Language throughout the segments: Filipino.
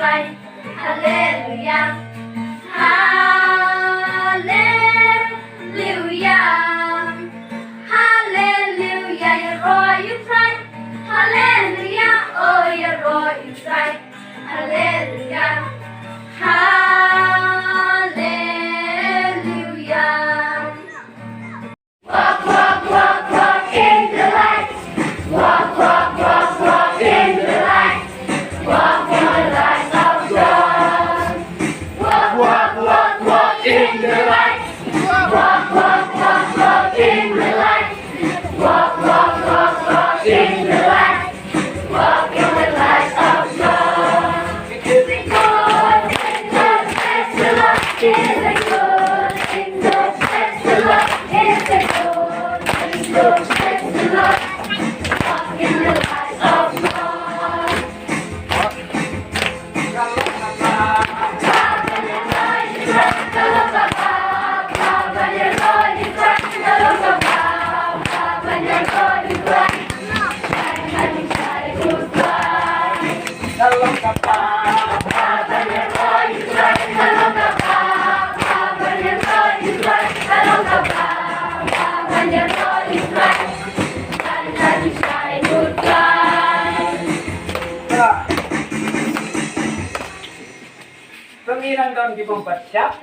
right. Hallelujah. Hallelujah. Hallelujah. Your roy is right. Hallelujah. Oh, your roy is right. Hallelujah. Hallelujah. Walk, walk, walk, walk in the light. Walk, walk, walk, walk in the light. Walk in the light of God. Walk, walk, walk, walk in the light. Walk, walk, walk, walk in the light. Walk, walk, walk, walk in the light. Walk in the light of God. It is a good thing to bless the Lord. It is a good thing to bless the Lord. It is a good thing to bless the Lord. Walk in the light of God. Pengiran daun di bombat siap.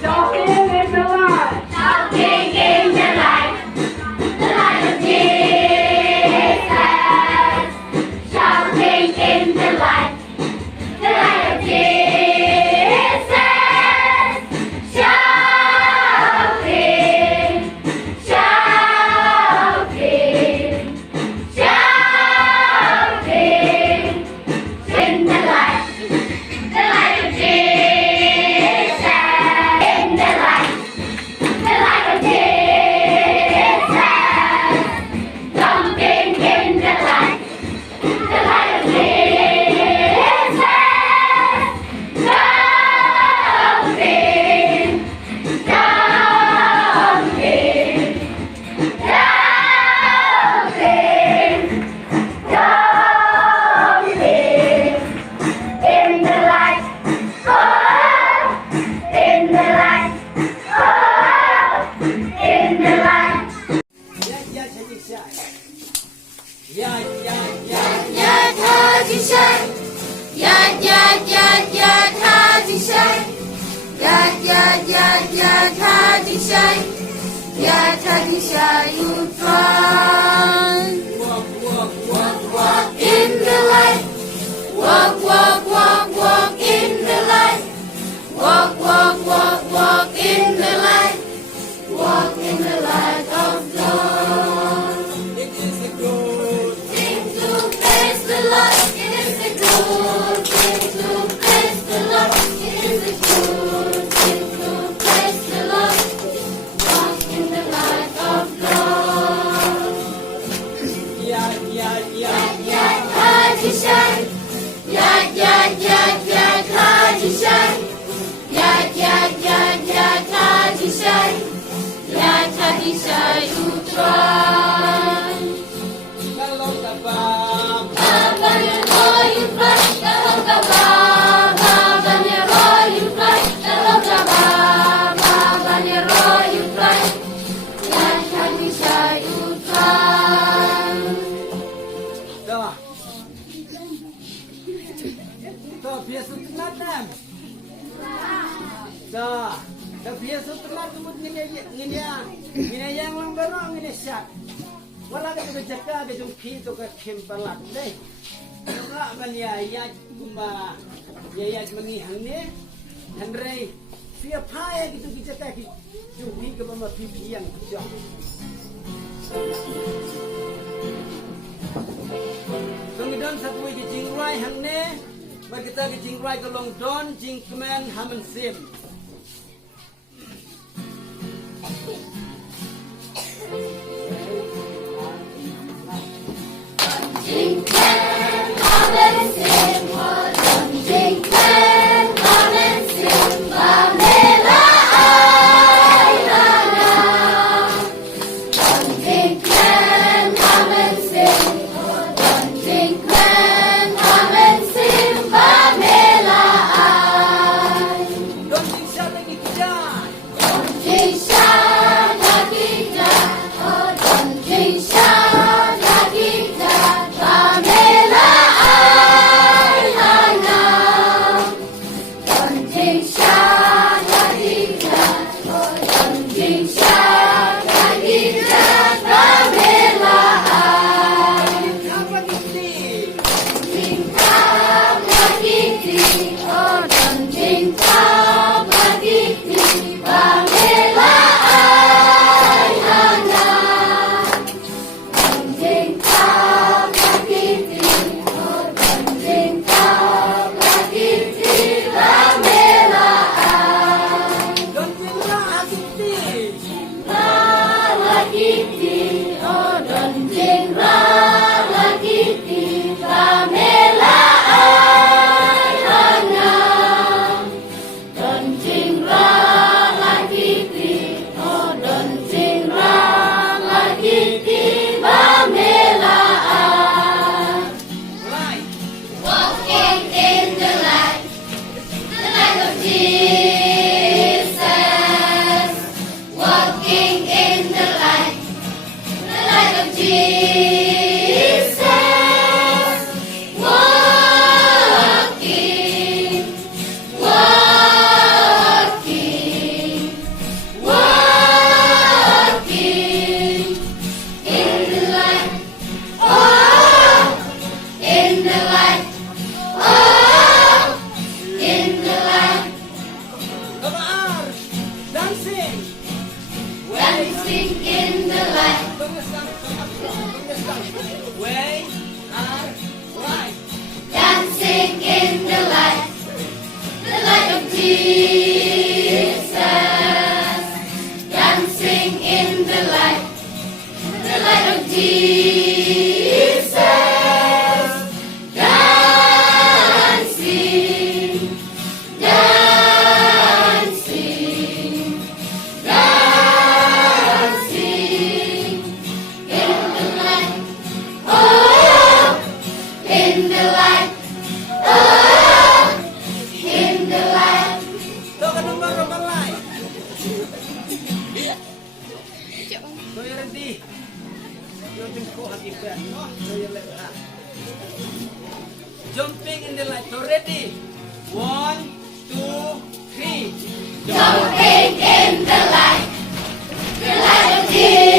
Shouting in the light. Shouting in the light of Jesus. Shouting in the light of Jesus. Shouting, shouting, shouting in the light of Jesus. In the light of Jesus. Jumping in the light of Jesus. Jumping, jumping, jumping, jumping in the light. Oh, in the light. Oh, in the light. Ya,他的山，呀呀呀呀，他的山，呀呀呀呀，他的山，呀他的山有光。walk, walk, walk, Walk in the light, walk, walk, walk, walk in the light, walk, walk, walk, walk in the light, walk in the light of God. it is a good. Sing to praise the Lord, it is a good thing to praise the Lord, it is a good thing to praise the Lord. Walk in the light of God. Ya, ya, ya, Ya他的山，呀呀呀呀他的山，呀呀呀呀他的山，呀他的山有光。 kalau tabang. Kabannya royu fly, kalau kabah, kabannya royu fly, kalau kabah, kabannya royu fly, ya他的山有光。 Dah. Dah biasa telat kan? Dah. Dah biasa telat kemud ngini yang lang barang ngini syak. Wala ka jaga ka jung ki to ka khimpalat deh. Wala ban ya kumba ya mani hangne hanrei sia phaya gitu kita ka ki jung ki ka ma pi yang jong. Kemudian satu lagi jingrai hangne bagi kita ke jingrai ke long don jing kemen hamen sim. Jumping in the light. So ready? 1, 2, 3. Jumping in the light of Jesus.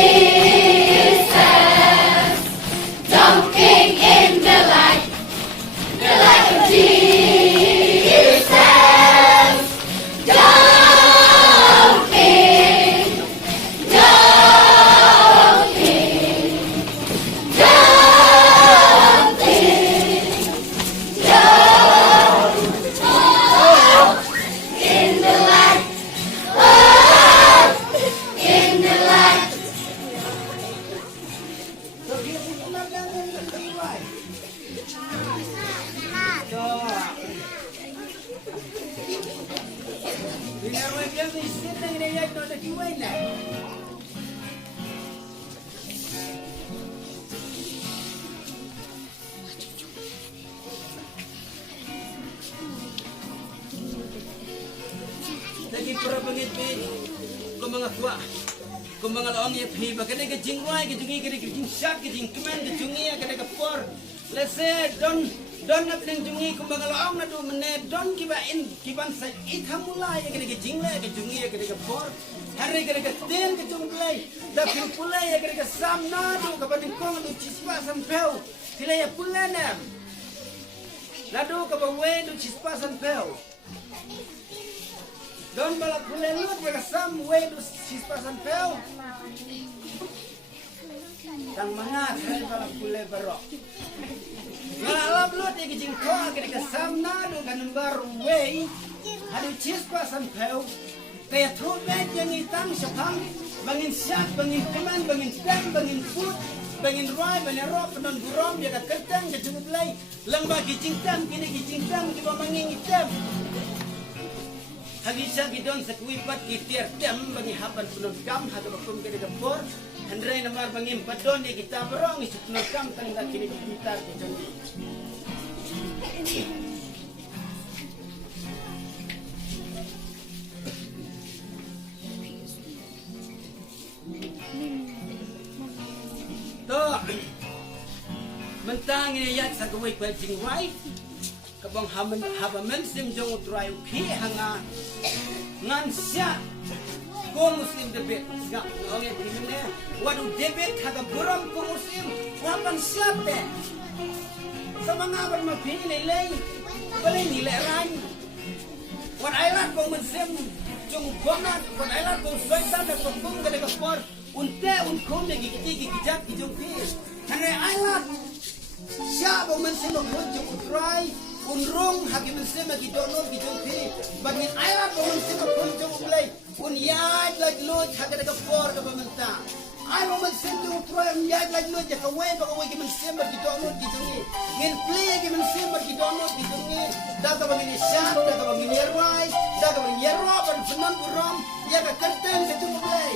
Jumping in the light of Jesus. Jumping, jumping, jumping, in the light, in the light. So kita punya pemandangan yang terbaik. So, dengan wajah ni sedang dia yang nak dijual lah. Lagi para pengitpin, kung mga kuwa, kung mga laong iya piba, kada ka jingway, ka jungi, kada ka jingsyak, ka jingkemen, ka jungi, kada ka por. Let's say, don na pinang jungi, kung mga laong na doon, don kiban sa ithamulay, kada ka jinglay, ka jungi, kada ka por. Hari kada ka tin, ka junglay, dapin pulay, kada ka sam na doon, kapating kong, doon chispa sampel, tilay pulay na. Lado ka ba way, doon chispa sampel. Don balap pulai lut mereka sam way do sispasan pel. Tang mangat saya balap pulai berok. Ngalap lut ya kijing kau ketika sam na do kanumbar way. Hadu sispasan pel. Kaya truk yang itang sepang. Bangin syak, bangin keman, bangin stem, bangin food. Bangin rai, bangin rok, penon burom, ya kertang, ya cukup lay. Lembah kijing tam, kini kijing tam, kiba manging item. Habisa gidon sa kuipat kitir tem bagi haban punong kam hato bakum kini gempor handrai namar bangim padon ni kita berong isu punong kam tangga kini gitar kejondi. Mentang inayat sa gaway pwedeng right. Kabang habaman sim jong utray uki hanga ngan siya ko muslim debit nga ngawin pinne wadu debit haga buram ko muslim wapan siya te sa mga bermapili lay balay nila ran wan ailat ko muslim jong bonat wan ailat ko soitan na kung gada kapor unte unkom na gigiti gijat gijong pi hangay ailat siya ba muslim ko jong utray unrong hagi mense magi donor gi jongpi bagin ayat ko mense ko jong play un yad lag lot hagi daga for ka bamanta ay mo mense jong try un yad lag lot ka way ba ko gi mense magi donor gi jongi ngin play gi mense magi donor gi jongi daga bagin shat daga bagin yerwai daga bagin yerwa ban sunan buram ya ka kerten ke jong play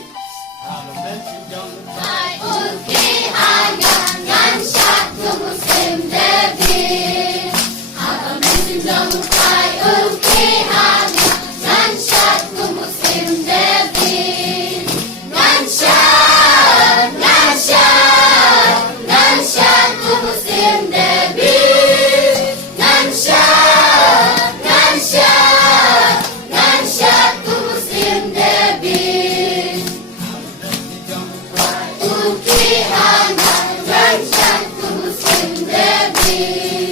Ay ulki hanya ngan shat ko muslim David. Jong tay ulki hanya ngan shat ko muslim David. Ngan shat ko muslim David. Ngan shat ko muslim David. Ulki hanya ngan shat ko muslim David.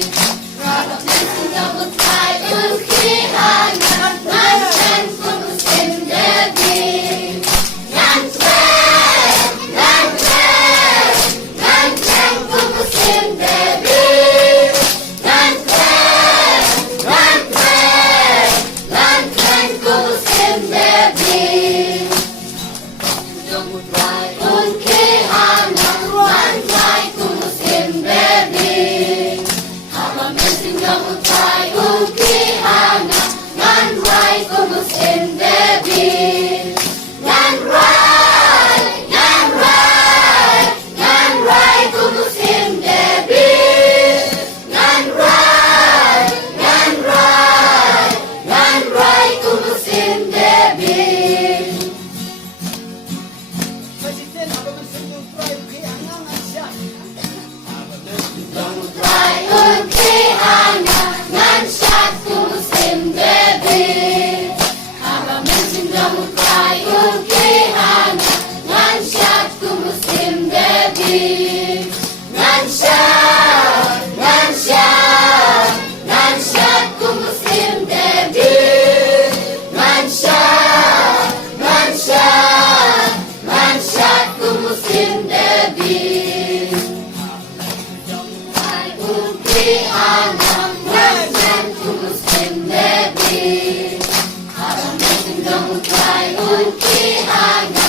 Ulki hanya